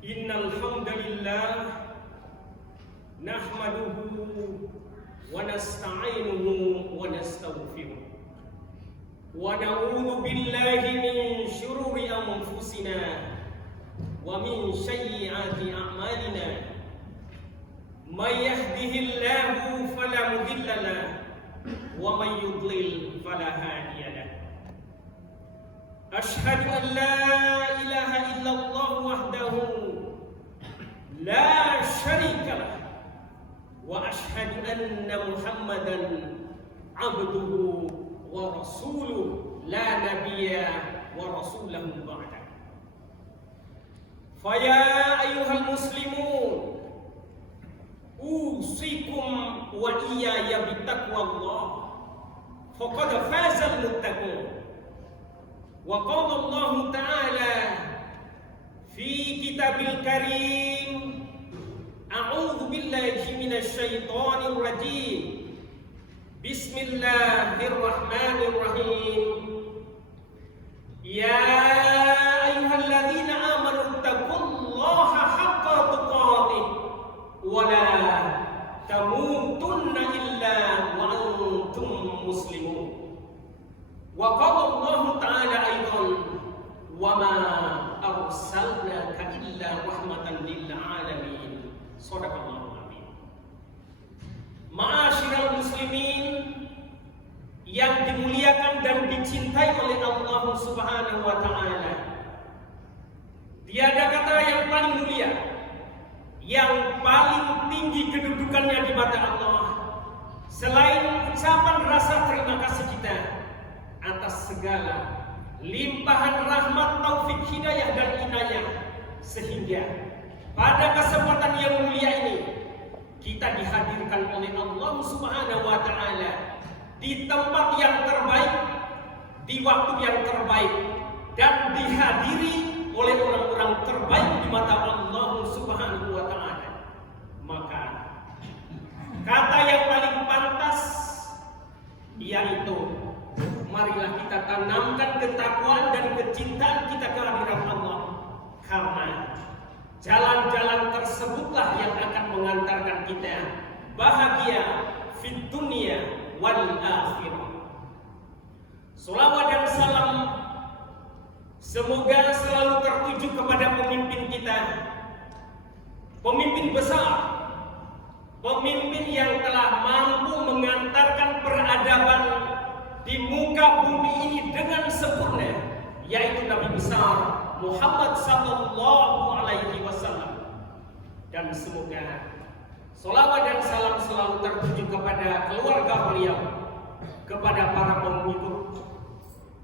Innal hamdalillah nahmaduhu wa nasta'inuhu wa nastaghfiruh wa na'udzu billahi min shururi anfusina wa min sayyiati a'malina. May yahdihillahu fala mudilla lahu wa may yudlil fala hadiya lahu. Ashhadu an la ilaha illallah wahdahu la syarika lah wa ashhadu anna Muhammadan abduhu wa rasuluh la nabiyya wa rasulahu ba'da. Fa ya ayyuhal muslimun usikum wa iyaya bittaqwallah faqad fazal muttaqun. Wa qala Allah Ta'ala fi kitabil karim a'udzu billahi minasy syaithanir rajim. Bismillahirrahmanirrahim. Ya ayyuhalladzina amanu taqullaha haqqa tuqatih wa la tamutunna illa wa antum muslimun. Wa qala Allah Ta'ala aidan wa ma arsalnaka illa rahmatan lil alamin. Shadaqallahu azim. Ma'asyiral muslimin yang dimuliakan dan dicintai oleh Allah Subhanahu wa taala. Tiada kata yang paling mulia, yang paling tinggi kedudukannya di mata Allah selain ucapan rasa terima kasih kita atas segala limpahan rahmat, taufik, hidayah dan inayah, sehingga pada kesempatan yang mulia ini kita dihadirkan oleh Allah Subhanahu wa taala di tempat yang terbaik, di waktu yang terbaik, dan dihadiri oleh orang-orang terbaik di mata Allah Subhanahu wa taala. Maka kata yang paling pantas yaitu marilah kita tanamkan ketakwaan dan kecintaan kita kehadiran Allah, karena jalan-jalan tersebutlah yang akan mengantarkan kita bahagia fid dunya wal akhirah. Shalawat dan salam semoga selalu tertuju kepada pemimpin kita, pemimpin besar, pemimpin yang telah mampu mengantarkan peradaban di muka bumi ini dengan sempurna, yaitu Nabi besar Muhammad sallallahu alaihi wasallam. Dan semoga shalawat dan salam selalu tertuju kepada keluarga beliau, kepada para pengikut,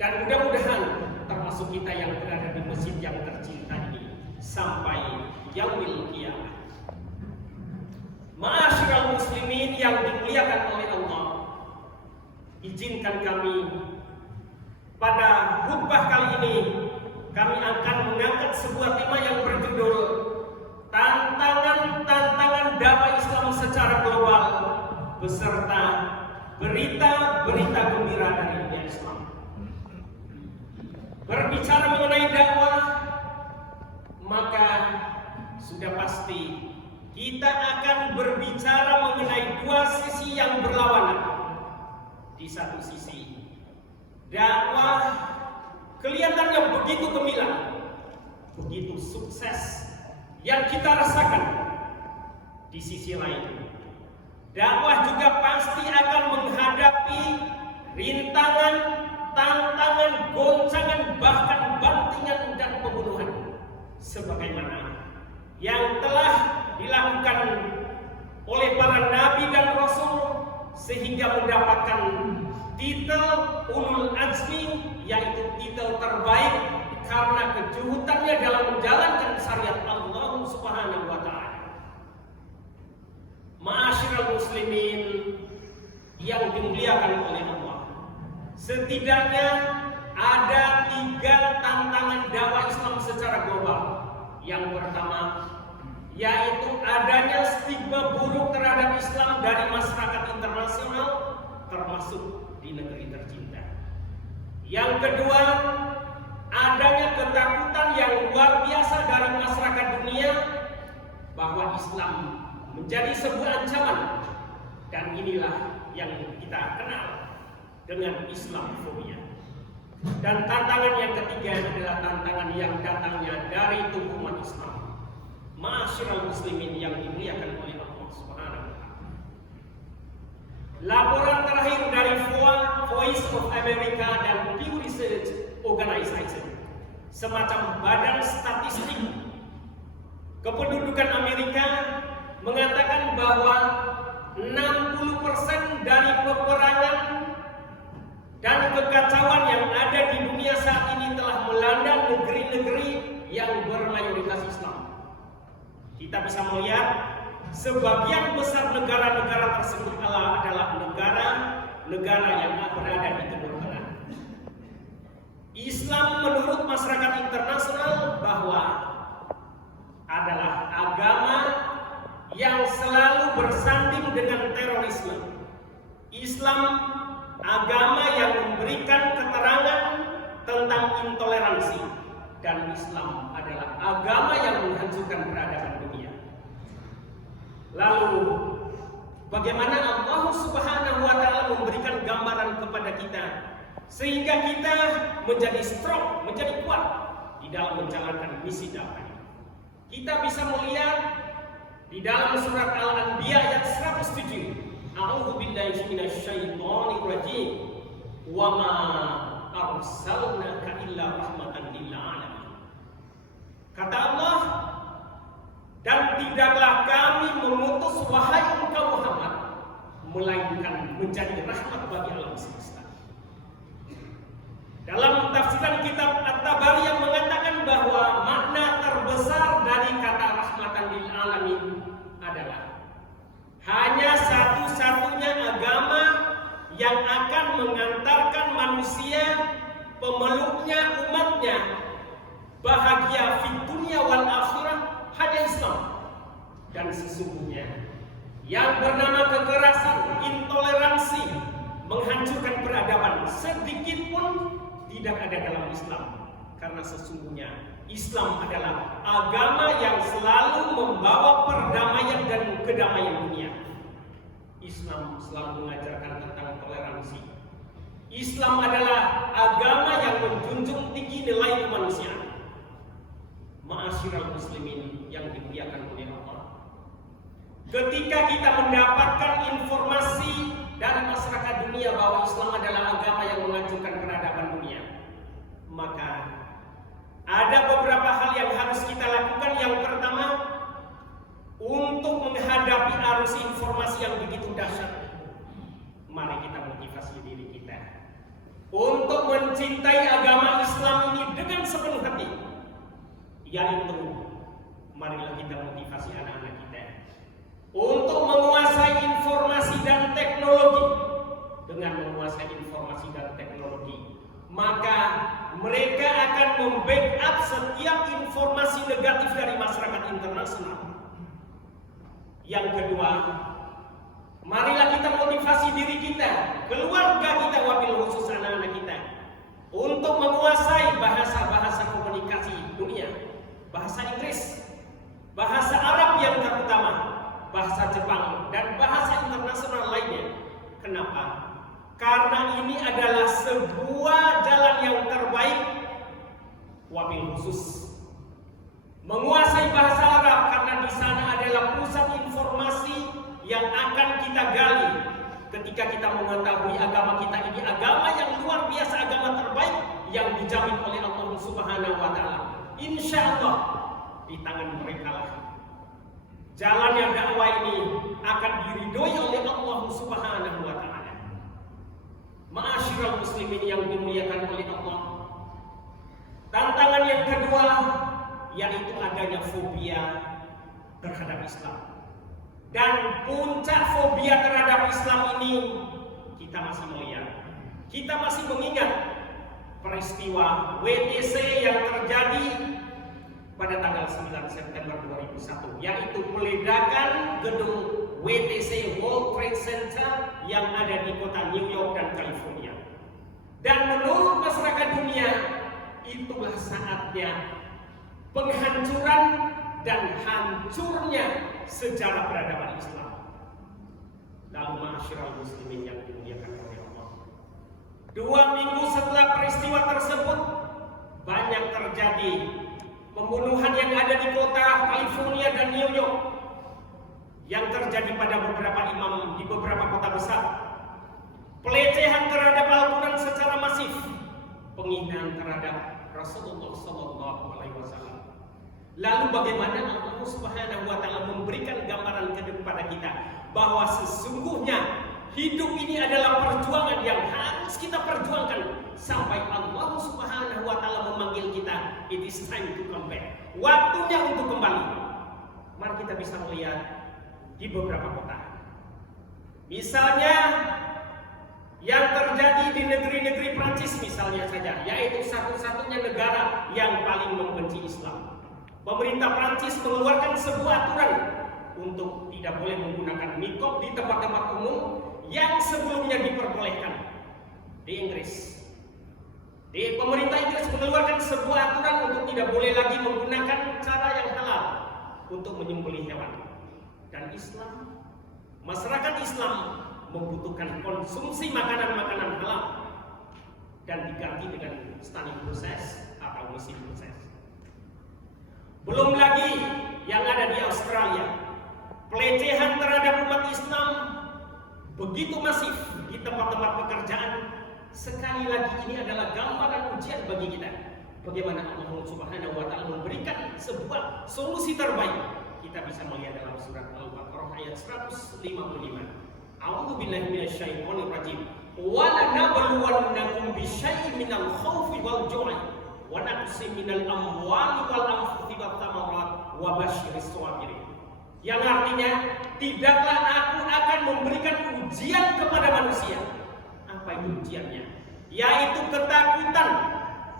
dan mudah-mudahan termasuk kita yang berada di masjid yang tercinta ini sampai yaumil qiyamah. Ma'asyiral muslimin yang dimuliakan oleh Allah, izinkan kami pada khutbah kali ini kami akan mengangkat sebuah tema yang berjudul Tantangan dakwah Islam secara global beserta berita-berita gembira dari dunia Islam. Berbicara mengenai dakwah, maka sudah pasti kita akan berbicara mengenai dua sisi yang berlawanan. Di satu sisi, dakwah kelihatannya begitu gemilang, begitu sukses yang kita rasakan. Di sisi lain, dakwah juga pasti akan menghadapi rintangan, tantangan, goncangan, bahkan bantingan dan pembunuhan, sebagaimana yang telah dilakukan oleh para nabi dan rasul, sehingga mendapatkan titel Ulul Azmi, yaitu titel terbaik karena kejuhutannya dalam menjalankan syariat Allah Subhanahu wa taala. Ma'asyiral muslimin yang dimuliakan oleh Allah, setidaknya ada 3 tantangan dakwah Islam secara global. Yang pertama, yaitu adanya stigma buruk terhadap Islam dari masyarakat internasional, termasuk di negeri tercinta. Yang kedua, adanya ketakutan yang luar biasa dari masyarakat dunia bahwa Islam menjadi sebuah ancaman, dan inilah yang kita kenal dengan Islamofobia. Dan tantangan yang ketiga adalah tantangan yang datangnya dari tubuh umat Islam. Ma'asyiral muslimin yang dimuliakan oleh Allah Subhanahu wa taala. Laporan terakhir dari Voice of America dan Pew Research Organization, semacam badan statistik kependudukan Amerika, mengatakan bahwa 60% dari peperangan dan kekacauan yang ada di dunia saat ini telah melanda negeri-negeri yang bermayoritas Islam. Kita bisa melihat sebagian besar negara-negara tersebut adalah negara-negara yang berada di Timur Tengah. Islam menurut masyarakat internasional bahwa adalah agama yang selalu bersanding dengan terorisme. Islam agama yang memberikan keterangan tentang intoleransi, dan Islam adalah agama yang menghancurkan peradaban dunia. Lalu bagaimana Allah Subhanahu wa taala memberikan gambaran kepada kita sehingga kita menjadi strong, menjadi kuat di dalam menjalankan misi dakwah. Kita bisa melihat di dalam surat Al-Anbiya ayat 107. A'udzu billahi minasyaitonir rajim. Wa ma arsalnaka illa rahmatan lil alamin. Kata Allah, dan tidaklah kami mengutus wahai engkau Muhammad melainkan menjadi rahmat bagi alam semesta. Dalam tafsiran kitab At-Tabari yang mengatakan bahwa makna terbesar dari kata rahmatan lil alamin adalah hanya satu-satunya agama yang akan mengantarkan manusia, pemeluknya, umatnya bahagia fi dunia wal akhirah, hanya Islam. Dan sesungguhnya yang bernama kekerasan, intoleransi, menghancurkan peradaban sedikit pun tidak ada dalam Islam. Karena sesungguhnya Islam adalah agama yang selalu membawa perdamaian dan kedamaian dunia. Islam selalu mengajarkan tentang toleransi. Islam adalah agama yang menjunjung tinggi nilai kemanusiaan. Ma'asyiral muslimin yang dimuliakan oleh Allah, ketika kita mendapatkan informasi dari masyarakat dunia bahwa Islam adalah agama yang menghancurkan peradaban dunia, maka ada beberapa hal yang harus kita lakukan. Yang pertama, untuk menghadapi arus informasi yang begitu dahsyat, mari kita motivasi diri kita untuk mencintai agama Islam ini dengan sepenuh hati. Yaitu, marilah kita motivasi anak-anak kita untuk menguasai informasi dan teknologi. Dengan menguasai informasi dan teknologi, maka mereka akan membackup setiap informasi negatif dari masyarakat internasional. Yang kedua, marilah kita motivasi diri kita, keluarga kita, wabil khusus anak-anak kita, untuk menguasai bahasa-bahasa komunikasi dunia. Bahasa Inggris, bahasa Arab yang terutama, bahasa Jepang, dan bahasa internasional lainnya. Kenapa? Karena ini adalah sebuah jalan yang terbaik, wabil khusus menguasai bahasa Arab, karena di sana adalah pusat informasi yang akan kita gali ketika kita mengetahui agama kita ini agama yang luar biasa, agama terbaik yang dijamin oleh Allah Subhanahu wa taala. Insya Allah di tangan mereka lah jalan yang dakwah ini akan diridhoi oleh Allah Subhanahu wa taala. Ma'asyiral muslimin yang dimuliakan oleh Allah, tantangan yang kedua yaitu adanya fobia terhadap Islam. Dan puncak fobia terhadap Islam ini kita masih melihat, kita masih mengingat peristiwa WTC yang terjadi pada tanggal 9 September 2001, yaitu peledakan gedung WTC World Trade Center yang ada di kota New York dan California. Dan menurut masyarakat dunia, itulah saatnya penghancuran dan hancurnya sejarah peradaban Islam. Lalu ma'asyiral muslimin yang dimuliakan oleh Allah, 2 minggu setelah peristiwa tersebut banyak terjadi pembunuhan yang ada di kota California dan New York, yang terjadi pada beberapa imam di beberapa kota besar. Pelecehan terhadap Al-Quran secara masif, penghinaan terhadap Rasulullah SAW. Lalu bagaimana Allah Subhanahu wa Ta'ala memberikan gambaran kepada kita bahwa sesungguhnya hidup ini adalah perjuangan yang harus kita perjuangkan sampai Allah Subhanahu wa Ta'ala memanggil kita. It is time to come back. Waktunya untuk kembali. Mari kita bisa melihat di beberapa kota. Misalnya yang terjadi di negeri-negeri Prancis misalnya saja, yaitu satu-satunya negara yang paling membenci Islam. Pemerintah Prancis mengeluarkan sebuah aturan untuk tidak boleh menggunakan niqab di tempat-tempat umum yang sebelumnya diperbolehkan. Di Inggris, pemerintah Inggris mengeluarkan sebuah aturan untuk tidak boleh lagi menggunakan cara yang halal untuk menyembelih hewan. Dan Islam, masyarakat Islam membutuhkan konsumsi makanan-makanan halal dan diganti dengan stunning proses atau mesin proses. Belum lagi yang ada di Australia, pelecehan terhadap umat Islam begitu masif di tempat-tempat pekerjaan. Sekali lagi ini adalah gambaran ujian bagi kita. Bagaimana Allah Subhanahu wa Ta'ala memberikan sebuah solusi terbaik. Kita bisa melihat dalam surat Al-Baqarah ayat 155. A'udzu billahi minasyaitonir rajim. Wa lanabluwannakum bisyai'in minal khaufi wal ju'i wa naqsin minal amwali wal anfusi wat thamarat wa basyiris sabirin. Yang artinya, tidaklah aku akan memberikan ujian kepada manusia. Apa itu ujiannya? Yaitu ketakutan,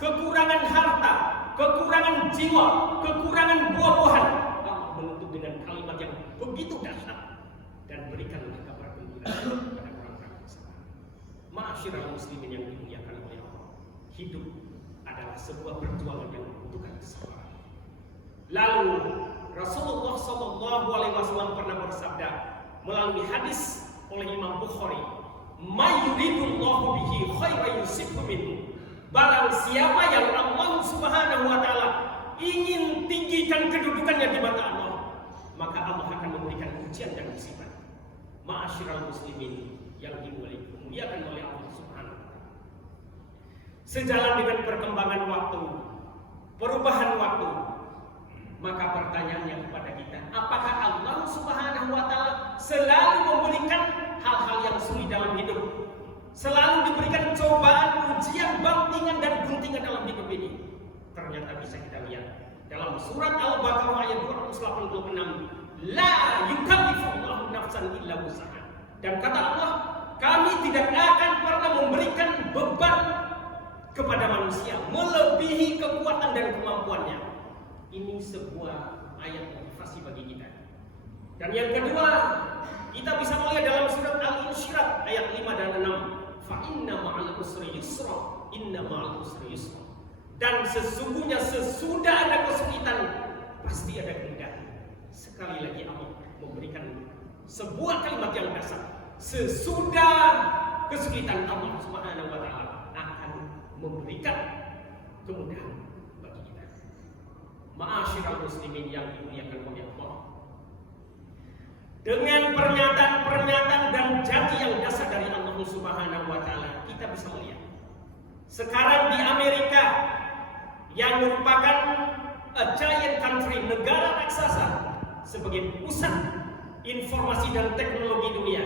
kekurangan harta, kekurangan jiwa, kekurangan buah-buahan. Allah menutup dengan kalimat yang begitu dahsyat dan berikanlah kabar gembira kepada orang-orang bersabar. Ma'asyiral muslimin yang dimuliakan oleh Allah, hidup adalah sebuah perjuangan yang membutuhkan kesabaran. Lalu Rasulullah SAW pernah bersabda melalui hadis oleh Imam Bukhari, "May yuridullahu bihi khairan yusibhu minhu." Barang siapa yang Allah Subhanahu wa Ta'ala ingin tinggikan kedudukannya di mata Allah, maka Allah akan memberikan ujian dan musibah. Ma'asyiral muslimin yang dimuliakan oleh Allah Subhanahu wa Ta'ala. Sejalan dengan perkembangan waktu, perubahan waktu, maka pertanyaannya kepada kita, apakah Allah Subhanahu wa Ta'ala selalu memberikan hal-hal yang sulit dalam hidup? Selalu diberikan cobaan, ujian, bantingan dan guntingan dalam hidup ini? Ternyata bisa kita lihat dalam surat Al-Baqarah ayat 286, la yukallifullahu nafsan illa wus'aha. Dan kata Allah, kami tidak akan pernah memberikan beban kepada manusia melebihi kekuatan dan kemampuannya. Ini sebuah ayat motivasi bagi kita. Dan yang kedua, kita bisa melihat dalam surat Al-Insyirat ayat 5 dan 6, fa inna ma'al usri yusra, inna ma'al usri yusra. Dan sesungguhnya sesudah ada kesulitan pasti ada kemudahan. Sekali lagi Allah memberikan sebuah kalimat yang dasar. Sesudah kesulitan Allah Subhanahu wa Ta'ala akan memberikan kemudahan bagi kita. Ma'asyiral muslimin yang dimuliakan oleh Allah, dengan pernyataan-pernyataan dan janji yang dasar dari Allah Subhanahu wa Ta'ala, kita bisa melihat sekarang di Amerika yang merupakan a giant country, negara raksasa sebagai pusat informasi dan teknologi dunia,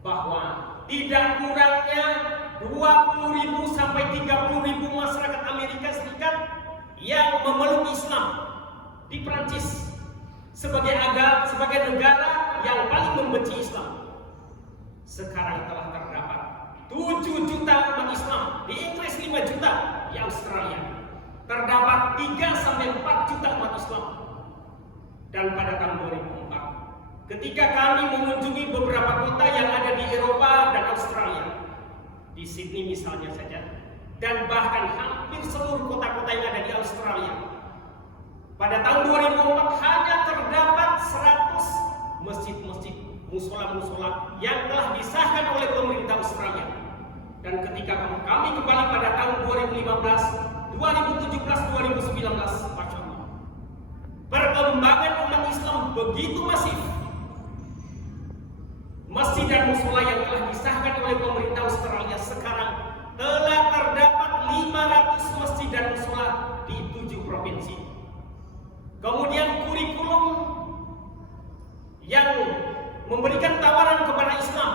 bahwa tidak kurangnya 20.000 sampai 30.000 masyarakat Amerika Serikat yang memeluk Islam di Prancis sebagai negara yang paling membenci Islam. Sekarang telah terdapat 7 juta umat Islam, di Inggris 5 juta, di Australia terdapat 3 sampai 4 juta umat Islam. Dan pada tahun 2004, ketika kami mengunjungi beberapa kota yang ada di Eropa dan Australia, di Sydney misalnya saja, dan bahkan hampir seluruh kota-kota yang ada di Australia, pada tahun 2004 hanya terdapat yang telah disahkan oleh pemerintah Australia. Dan ketika kami kembali pada tahun 2015, 2017, 2019, Masya Allah, perkembangan umat Islam begitu masif. Masjid dan musola yang telah disahkan oleh pemerintah Australia sekarang telah terdapat 500 masjid dan musola di 7 provinsi. Kemudian kurikulum yang memberikan tawaran kepada Islam,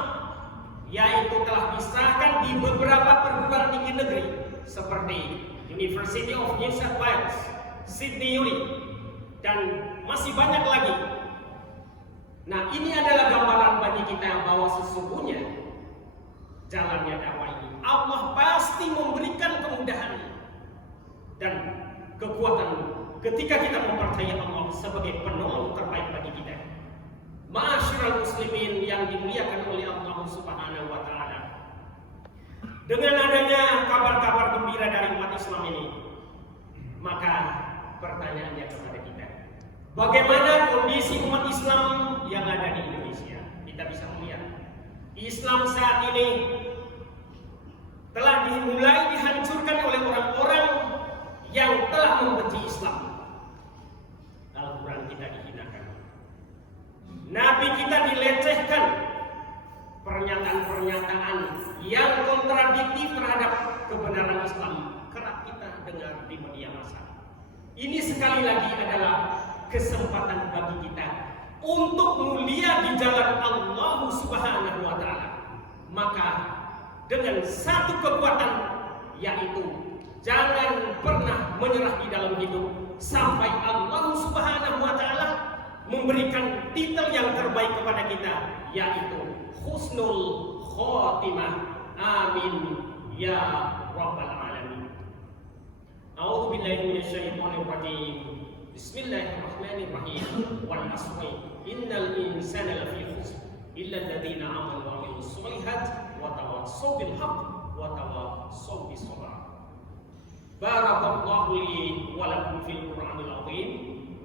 yaitu telah disahkan di beberapa perguruan tinggi negeri seperti University of New South Wales, Sydney Uni, dan masih banyak lagi. Nah, ini adalah gambaran bagi kita bahwa sesungguhnya jalannya dakwah ini Allah pasti memberikan kemudahan dan kekuatan ketika kita mempercayai Allah sebagai penolong terbaik bagi kita. Ma'asyiral muslimin yang dimuliakan oleh Allah Subhanahu wa taala. Dengan adanya kabar-kabar gembira dari umat Islam ini, maka pertanyaannya kepada kita, bagaimana kondisi umat Islam yang ada di Indonesia? Kita bisa melihat Islam saat ini telah dimulai dihancurkan oleh orang-orang yang telah membenci Islam. Al-Quran kita dihinakan, Nabi kita dilecehkan, pernyataan-pernyataan yang kontradiktif terhadap kebenaran Islam kerap kita dengar di media massa. Ini sekali lagi adalah kesempatan bagi kita untuk mulia di jalan Allah Subhanahu wa taala. Maka dengan satu kekuatan, yaitu jangan pernah menyerah di dalam hidup sampai Allah Subhanahu wa taala memberikan titel yang terbaik kepada kita, yaitu husnul khotimah. Amin ya rabbal alamin. A'udzu billahi minasyaitonir rajim. Bismillahirrahmanirrahim. Wal 'asri innal insana lafi khusr illa alladziina aamanu wa 'amilus shalihaati wa tawassaw bil haqq wa tawassaw bis sabr. Barakallahu li wa lakum fil Qur'anil 'azim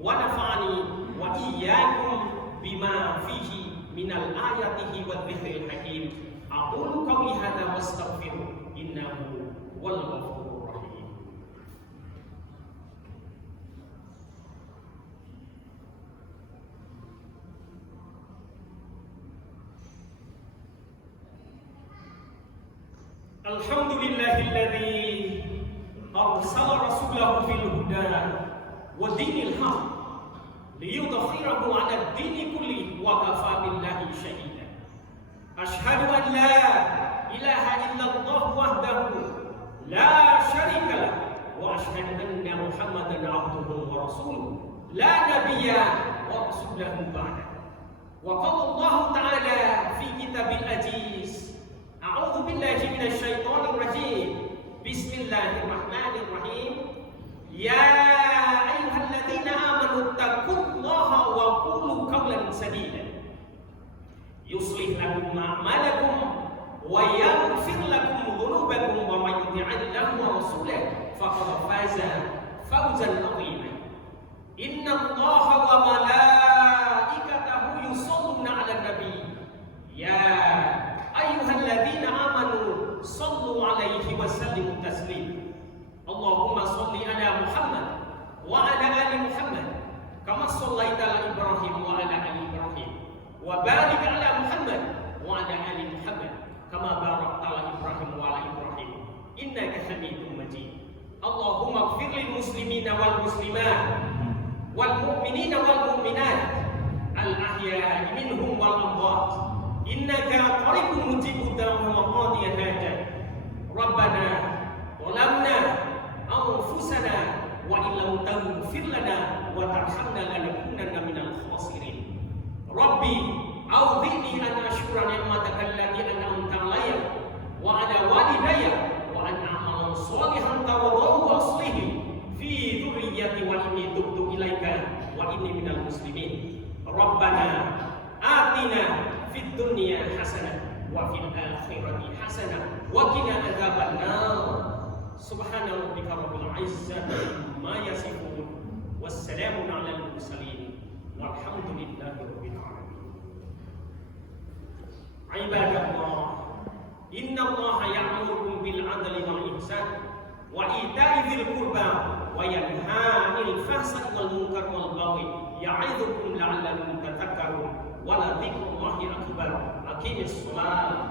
wa nafa'ani wa iyyakum bima fihi minal ayatihi wa dzikril hakim. Aqulu qawli hadza wastaghfiru innahu wal ghafurur rahim. Alhamdulillahilladzi arsala rasulahu fil huda wa dinil haqq liyudhhirahu 'ala ad-dini kullihi wa kafaa billahi shahida. Asyhadu an la ilaha illallah wahdahu la syarika lah wa asyhadu anna Muhammadan 'abduhu wa rasuluhu la nabiyya wa rasulahu ba'da. Wa qala Allah ta'ala fi kitabil aziz, a'udzu billahi minasy syaithanir rajim. Bismillahirrahmanirrahim. Ya ayyuhalladzina amanu taqullaha wa qulu qawlan sadida yuslih lakum a'malakum wa yaghfir lakum dhunubakum wa may yuti'illaha wa rasulahu faqad faza fawzan 'azima. Innallaha wa malaikatahu yusholluna 'alan nabi ya ayyuhalladzina amanu shallu 'alaihi wa sallimu taslima. Allahumma shalli 'ala Muhammad wa 'ala ali Muhammad kama shallaita 'ala Ibrahim wa 'ala ali Ibrahim wa barik 'ala Muhammad wa 'ala ali Muhammad kama barakta 'ala Ibrahim wa 'ala Ibrahim innaka Hamidum Majid. Allahumma ighfir lil muslimina wal muslimat wal mu'minina wal mu'minat al ahya'i minhum wal amwat innaka qaribun mujibud da'wati wa qadiyal hajat. Rabbana zalamna anfusana wa illam taghfir lana wa tarhamna lanakunanna minal khasirin. Rabbi a'udhini an ashkura ni'mataka allati an'amta 'alayya wa 'ala walidayya wa an a'mala shalihan tardahu wa aslih fi dhurriyyati wa inni tubtu ilaika wa inni minal muslimin. Rabbana atina fid dunya hasanah wa fil akhirati hasanah wa qina adzabannar. Subhana rabbika rabbil izzati amma yasifun wassalamun 'alal mursalin walhamdulillahi rabbil alamin. Ibadallah, innallaha ya'murukum bil 'adli wal ihsan wa ita'i dzil qurba wa yanha 'anil fahsya'i wal munkar wal baghi ya'idzukum la'allakum tadhakkarun wa la dzikrullahi akbar. Aqimis shalah.